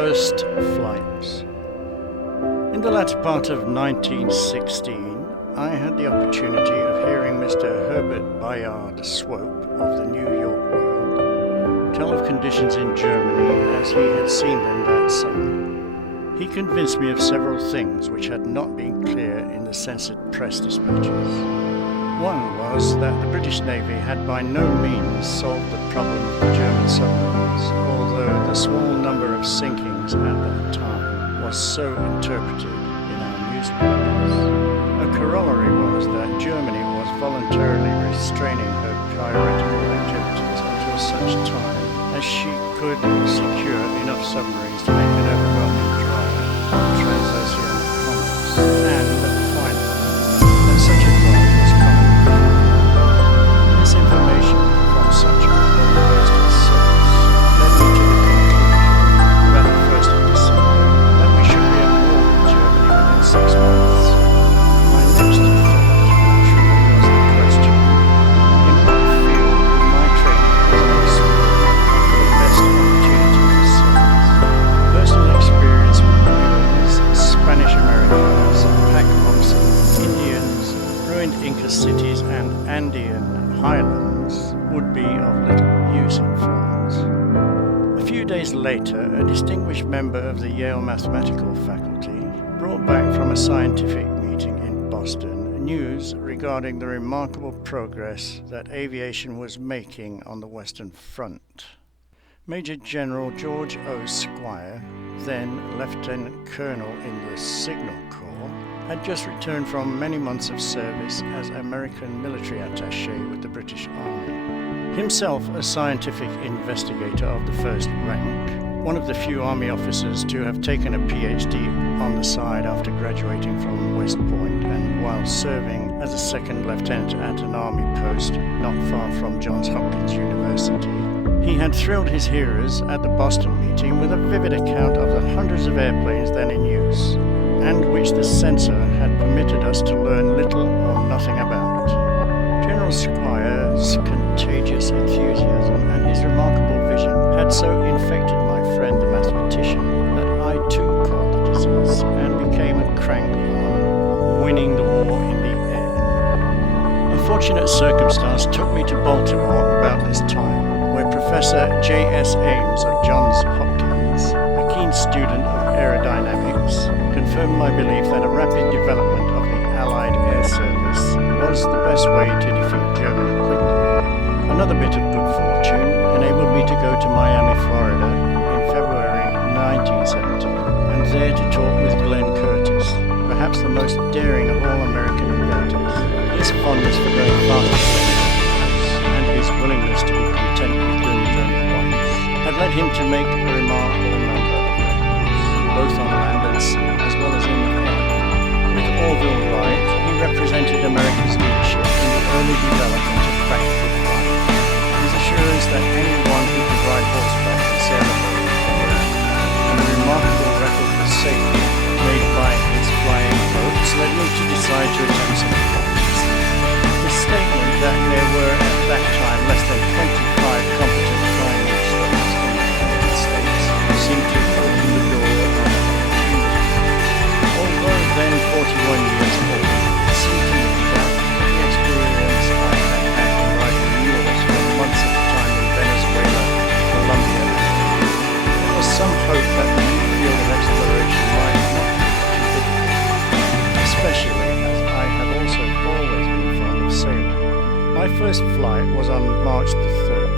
first flights. In the latter part of 1916, I had the opportunity of hearing Mr. Herbert Bayard Swope of the New York World tell of conditions in Germany as he had seen them that summer. He convinced me of several things which had not been clear in the censored press dispatches. One was that the British Navy had by no means solved the problem of the German submarines, although the small number of sinkings at that time was so interpreted in our newspapers. A corollary was that Germany was voluntarily restraining her piratical activities until such time as she could secure enough submarines to make an overwhelming drive on transoceanic commerce, and finally, that such a drive was coming. This information from such a well-posted source led me to the conclusion, about the 1st of December, that we should be at war with Germany within 6 months. My next thought naturally was the question, in what field would my training as an explorer offer the best opportunity for sales? Personal experience with mules, Spanish Americans, pack oxen, Indians, ruined Inca cities and Andean highlands would be of little use in France. A few days later, a distinguished member of the Yale mathematical faculty brought back from a scientific meeting in Boston news regarding the remarkable progress that aviation was making on the Western Front. Major General George O. Squire, then Lieutenant Colonel in the Signal Corps, had just returned from many months of service as American military attaché with the British Army. Himself a scientific investigator of the first rank, one of the few Army officers to have taken a PhD on the side after graduating from West Point and while serving as a second lieutenant at an Army post not far from Johns Hopkins University. He had thrilled his hearers at the Boston meeting with a vivid account of the hundreds of airplanes then in use, and which the censor had permitted us to learn little or nothing about. General Squire's contagious enthusiasm and his remarkable vision had so infected my friend the mathematician that I too caught the disease and became a crank on winning the war in the air. A fortunate circumstance took me to Baltimore about this time, where Professor J.S. Ames of Johns Hopkins, a keen student of aerodynamics, confirmed my belief that a rapid development of the Allied air service was the best way to defeat Germany quickly. Another bit of good fortune enabled me to go to Miami, Florida in February 1917, and there to talk with Glenn Curtiss, perhaps the most daring of all American inventors. His fondness for going faster and his willingness to be content with doing it only once had led him to make a remarkable number of records, both on land and sea, as well as in the air. With Orville Wright, he represented America's leadership in the early development of practical flying. His assurance that anyone who could ride horseback could sail a boat and the remarkable record for safety made by his flying boats led me to decide to attempt some flights. His statement that there were at that time less than 25 competent flying instructors in the United States seemed to open the door of opportunity. Although then 41 years old, it seemed to me that the experience I had had in riding mules for months at a time in Venezuela, Colombia, there was some hope that the new field of exploration might not be too difficult, especially as I have also always been fond of sailing. My first flight was on March the 3rd.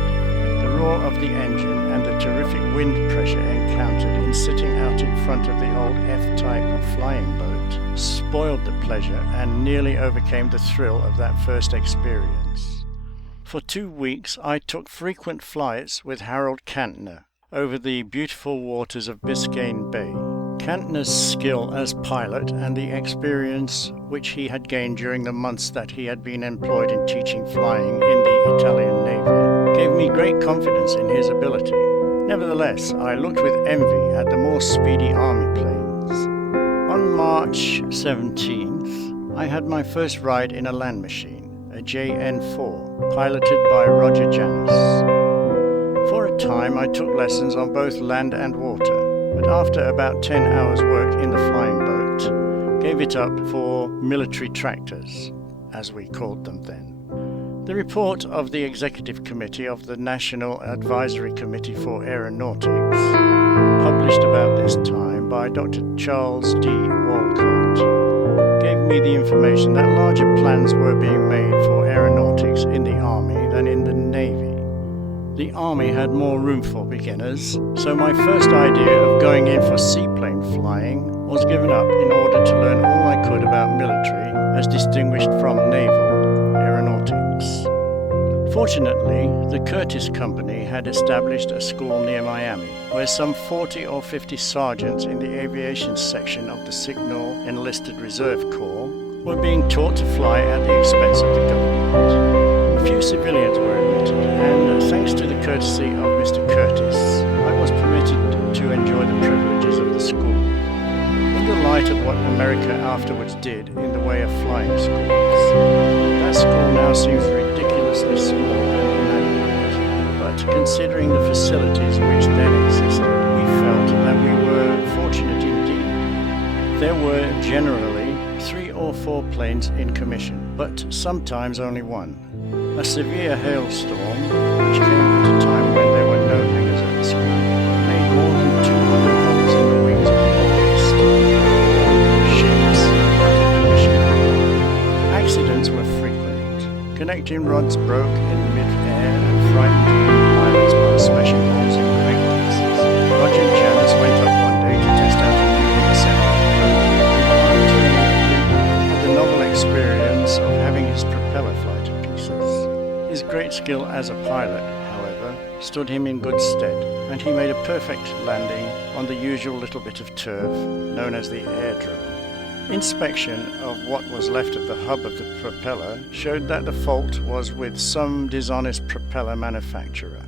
The roar of the engine and the terrific wind pressure encountered in sitting out in front of the old F-type flying boat spoiled the pleasure and nearly overcame the thrill of that first experience. For 2 weeks I took frequent flights with Harold Cantner over the beautiful waters of Biscayne Bay. Cantner's skill as pilot and the experience which he had gained during the months that he had been employed in teaching flying in the Italian Navy gave me great confidence in his ability. Nevertheless, I looked with envy at the more speedy Army planes. On March 17th, I had my first ride in a land machine, a JN-4, piloted by Roger Janis. For a time I took lessons on both land and water, but after about 10 hours' work in the flying boat, gave it up for military tractors, as we called them then. The report of the Executive Committee of the National Advisory Committee for Aeronautics, published about this time by Dr. Charles D. Walcott, gave me the information that larger plans were being made for aeronautics in the Army than in the Navy. The Army had more room for beginners, so my first idea of going in for seaplane flying was given up in order to learn all I could about military as distinguished from naval aeronautics. Fortunately, the Curtiss Company had established a school near Miami, where some 40 or 50 sergeants in the aviation section of the Signal Enlisted Reserve Corps were being taught to fly at the expense of the government. A few civilians were admitted, and thanks to the courtesy of Mr. Curtiss, I was permitted to enjoy the privileges of the school. In the light of what America afterwards did in the way of flying schools, that school now seems ridiculously small and inadequate, but considering the facilities which then existed, we felt that we were fortunate indeed. There were generally 3 or 4 planes in commission, but sometimes only one. A severe hailstorm, which came at a time when there were no hangars at the school, made more than 200 holes in the wings of the oldest ships out of commission. Accidents were frequent. Connecting rods broke in mid-air and frightened pilots by smashing holes in crank cases. Roger Janis went up one day to test out a newly assembled propeller, and had the novel experience of having his propeller fly to pieces. His great skill as a pilot, however, stood him in good stead, and he made a perfect landing on the usual little bit of turf known as the airdrome. Inspection of what was left of the hub of the propeller showed that the fault was with some dishonest propeller manufacturer.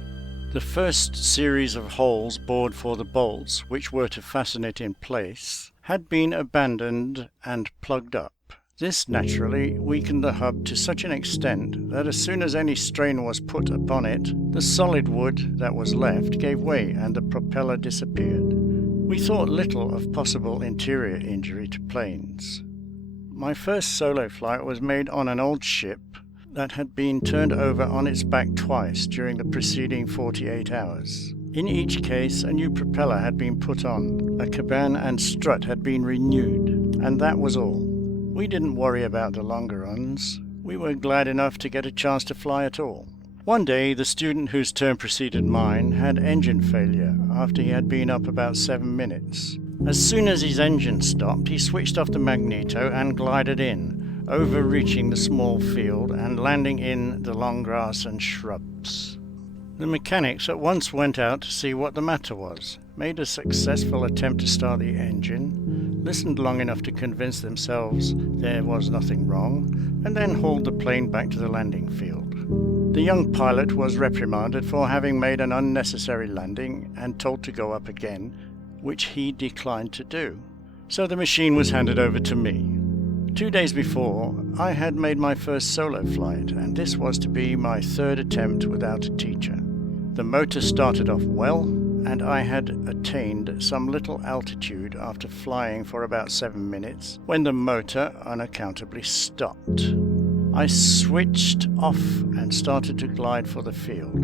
The first series of holes bored for the bolts, which were to fasten it in place, had been abandoned and plugged up. This naturally weakened the hub to such an extent that as soon as any strain was put upon it, the solid wood that was left gave way and the propeller disappeared. We thought little of possible interior injury to planes. My first solo flight was made on an old ship that had been turned over on its back twice during the preceding 48 hours. In each case, a new propeller had been put on, a cabin and strut had been renewed, and that was all. We didn't worry about the longer runs. We were glad enough to get a chance to fly at all. One day, the student whose turn preceded mine had engine failure after he had been up about 7 minutes. As soon as his engine stopped, he switched off the magneto and glided in, overreaching the small field and landing in the long grass and shrubs. The mechanics at once went out to see what the matter was, made a successful attempt to start the engine, listened long enough to convince themselves there was nothing wrong, and then hauled the plane back to the landing field. The young pilot was reprimanded for having made an unnecessary landing and told to go up again, which he declined to do. So the machine was handed over to me. 2 days before, I had made my first solo flight, and this was to be my 3rd attempt without a teacher. The motor started off well, and I had attained some little altitude after flying for about 7 minutes, when the motor unaccountably stopped. I switched off and started to glide for the field,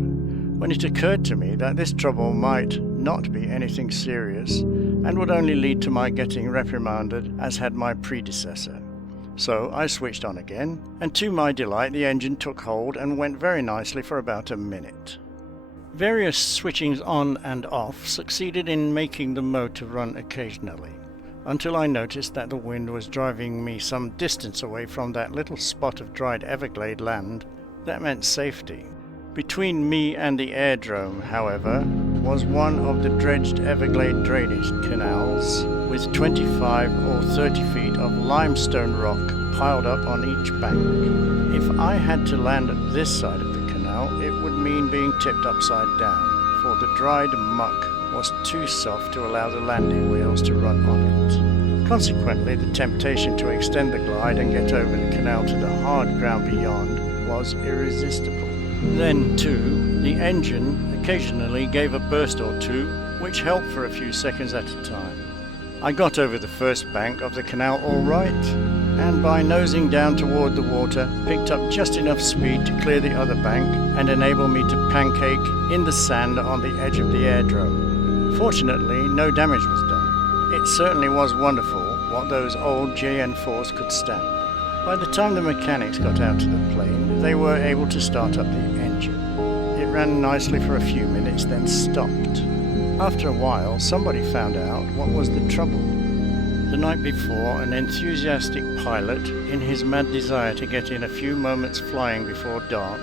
when it occurred to me that this trouble might not be anything serious and would only lead to my getting reprimanded as had my predecessor. So I switched on again, and to my delight the engine took hold and went very nicely for about a minute. Various switchings on and off succeeded in making the motor run occasionally, until I noticed that the wind was driving me some distance away from that little spot of dried Everglade land that meant safety. Between me and the airdrome, however, was one of the dredged Everglade drainage canals with 25 or 30 feet of limestone rock piled up on each bank. If I had to land at this side of the canal, it would mean being tipped upside down, for the dried muck was too soft to allow the landing wheels to run on it. Consequently, the temptation to extend the glide and get over the canal to the hard ground beyond was irresistible. Then, too, the engine occasionally gave a burst or two, which helped for a few seconds at a time. I got over the first bank of the canal all right, and by nosing down toward the water, picked up just enough speed to clear the other bank and enable me to pancake in the sand on the edge of the aerodrome. Fortunately, no damage was done. It certainly was wonderful what those old JN4s could stand. By the time the mechanics got out to the plane, they were able to start up the engine. It ran nicely for a few minutes, then stopped. After a while, somebody found out what was the trouble. The night before, an enthusiastic pilot, in his mad desire to get in a few moments flying before dark,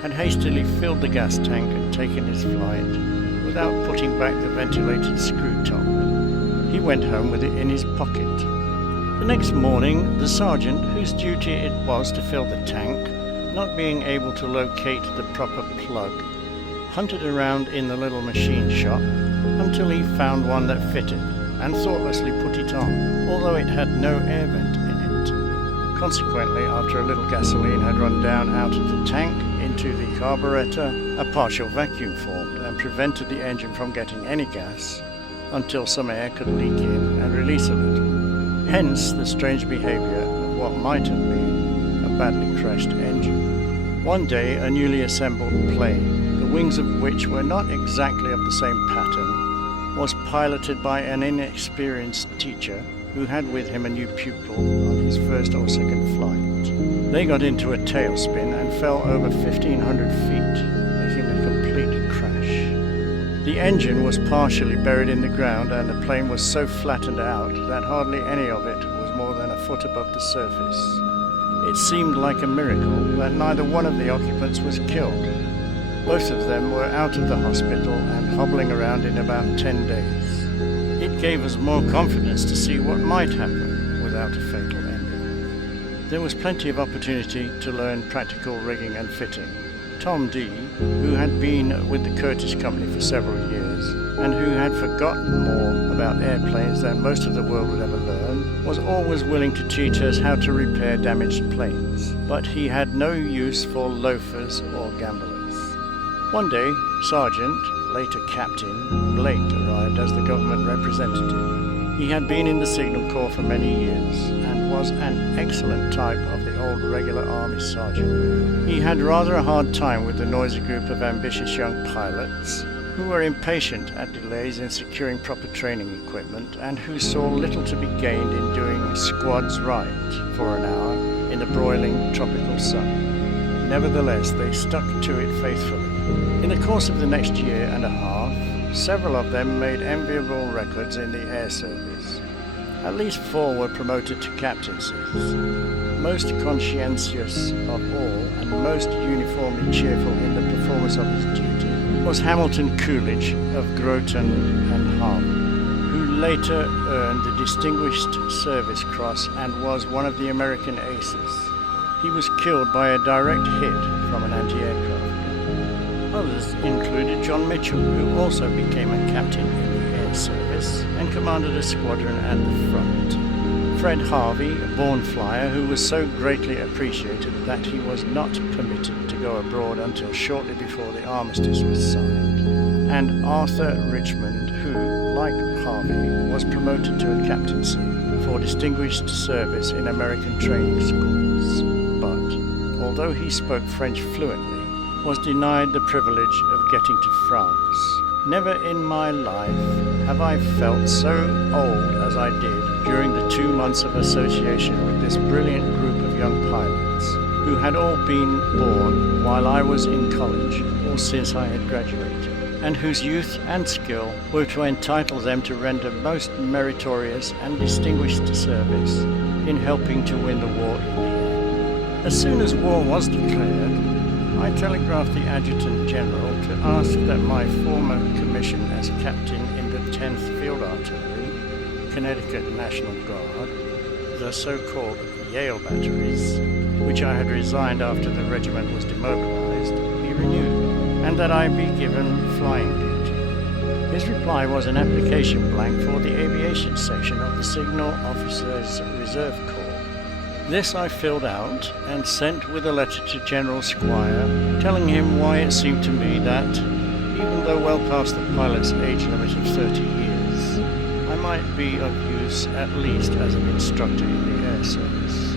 had hastily filled the gas tank and taken his flight without putting back the ventilated screw top. He went home with it in his pocket. The next morning, the sergeant, whose duty it was to fill the tank, not being able to locate the proper plug, hunted around in the little machine shop until he found one that fitted and thoughtlessly put it on, although it had no air vent in it. Consequently, after a little gasoline had run down out of the tank into the carburetor, a partial vacuum formed and prevented the engine from getting any gas until some air could leak in and release a little. Hence the strange behavior of what might have been a badly crashed engine. One day, a newly assembled plane, the wings of which were not exactly of the same pattern, was piloted by an inexperienced teacher who had with him a new pupil on his first or second flight. They got into a tailspin and fell over 1,500 feet, making a complete crash. The engine was partially buried in the ground and the plane was so flattened out that hardly any of it was more than a foot above the surface. It seemed like a miracle that neither one of the occupants was killed. Both of them were out of the hospital and hobbling around in about 10 days. It gave us more confidence to see what might happen without a fatal ending. There was plenty of opportunity to learn practical rigging and fitting. Tom D., who had been with the Curtis Company for several years and who had forgotten more about airplanes than most of the world would ever learn, was always willing to teach us how to repair damaged planes, but he had no use for loafers or gamblers. One day, Sergeant, later Captain, Blake arrived as the government representative. He had been in the Signal Corps for many years and was an excellent type of the old regular Army sergeant. He had rather a hard time with the noisy group of ambitious young pilots who were impatient at delays in securing proper training equipment and who saw little to be gained in doing squads right for an hour in the broiling tropical sun. Nevertheless, they stuck to it faithfully. In the course of the next year and a half, several of them made enviable records in the air service. At least 4 were promoted to captaincies. Most conscientious of all and most uniformly cheerful in the performance of his duty was Hamilton Coolidge of Groton and Harvey, who later earned the Distinguished Service Cross and was one of the American aces. He was killed by a direct hit from an anti-aircraft gun. Others included John Mitchell, who also became a captain in the air service and commanded a squadron at the front. Fred Harvey, a born flyer who was so greatly appreciated that he was not permitted to go abroad until shortly before the armistice was signed. And Arthur Richmond, who, like Harvey, was promoted to a captaincy for distinguished service in American training schools, but, although he spoke French fluently, was denied the privilege of getting to France. Never in my life have I felt so old as I did during the 2 months of association with this brilliant group of young pilots, who had all been born while I was in college or since I had graduated, and whose youth and skill were to entitle them to render most meritorious and distinguished service in helping to win the war in the air. As soon as war was declared, I telegraphed the Adjutant General to ask that my former commission as captain in the 10th Field Artillery, Connecticut National Guard, the so-called Yale batteries, which I had resigned after the regiment was demobilized, be renewed, and that I be given flying duty. His reply was an application blank for the aviation section of the Signal Officers Reserve Corps. This I filled out and sent with a letter to General Squire, telling him why it seemed to me that, even though well past the pilot's age limit of 30 years, I might be of use at least as an instructor in the air service.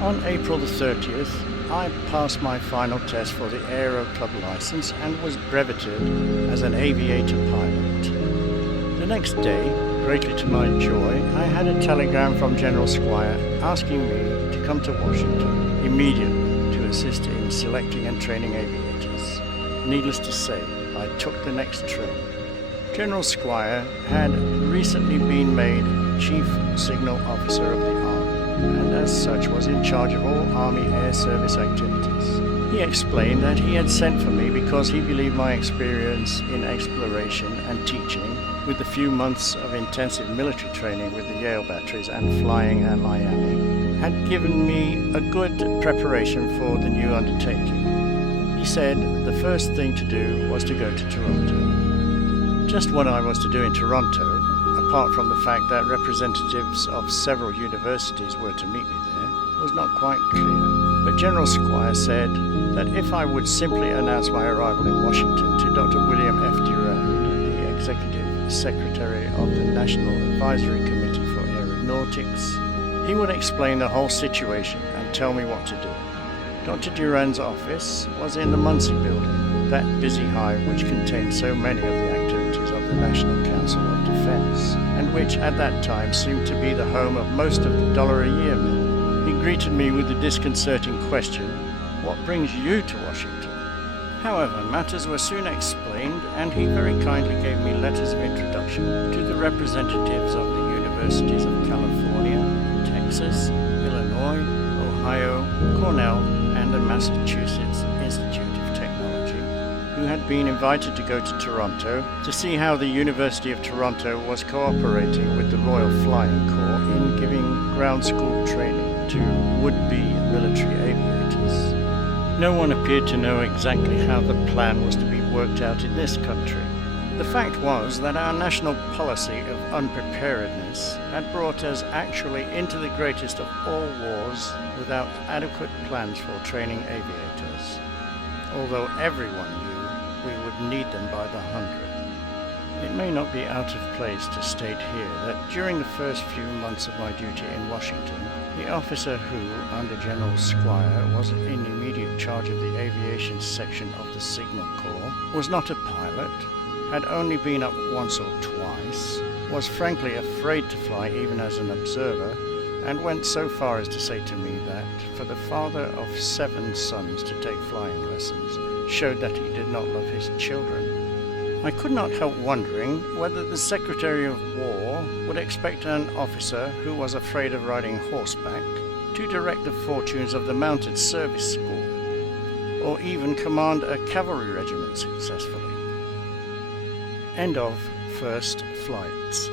On April the 30th, I passed my final test for the Aero Club license and was breveted as an aviator pilot. The next day, greatly to my joy, I had a telegram from General Squire asking me to come to Washington immediately to assist in selecting and training aviators. Needless to say, I took the next train. General Squire had recently been made Chief Signal Officer of the Army, and as such was in charge of all Army Air Service activities. He explained that he had sent for me because he believed my experience in exploration and teaching, with the few months of intensive military training with the Yale batteries and flying at Miami, had given me a good preparation for the new undertaking. He said the first thing to do was to go to Toronto. Just what I was to do in Toronto, apart from the fact that representatives of several universities were to meet me there, was not quite clear. But General Squire said that if I would simply announce my arrival in Washington to Dr. William F. Durand, the Executive Secretary of the National Advisory Committee for Aeronautics, he would explain the whole situation and tell me what to do. Dr. Durand's office was in the Munsey Building, that busy hive which contained so many of the activities of the National Council of Defense, and which at that time seemed to be the home of most of the dollar-a-year men. He greeted me with the disconcerting question, "What brings you to Washington?" However, matters were soon explained, and he very kindly gave me letters of introduction to the representatives of the universities of California, Texas, Illinois, Ohio, Cornell, and the Massachusetts Institute of Technology, who had been invited to go to Toronto to see how the University of Toronto was cooperating with the Royal Flying Corps in giving ground school training to would-be military aviators. No one appeared to know exactly how the plan was to be worked out in this country. The fact was that our national policy of unpreparedness had brought us actually into the greatest of all wars without adequate plans for training aviators, although everyone knew we would need them by the hundred. It may not be out of place to state here that during the first few months of my duty in Washington, the officer who, under General Squire, was in immediate charge of the aviation section of the Signal Corps, was not a pilot, had only been up once or twice, was frankly afraid to fly even as an observer, and went so far as to say to me that, for the father of 7 sons to take flying lessons, showed that he did not love his children. I could not help wondering whether the Secretary of War would expect an officer who was afraid of riding horseback to direct the fortunes of the Mounted Service School, or even command a cavalry regiment successfully. End of First Flights.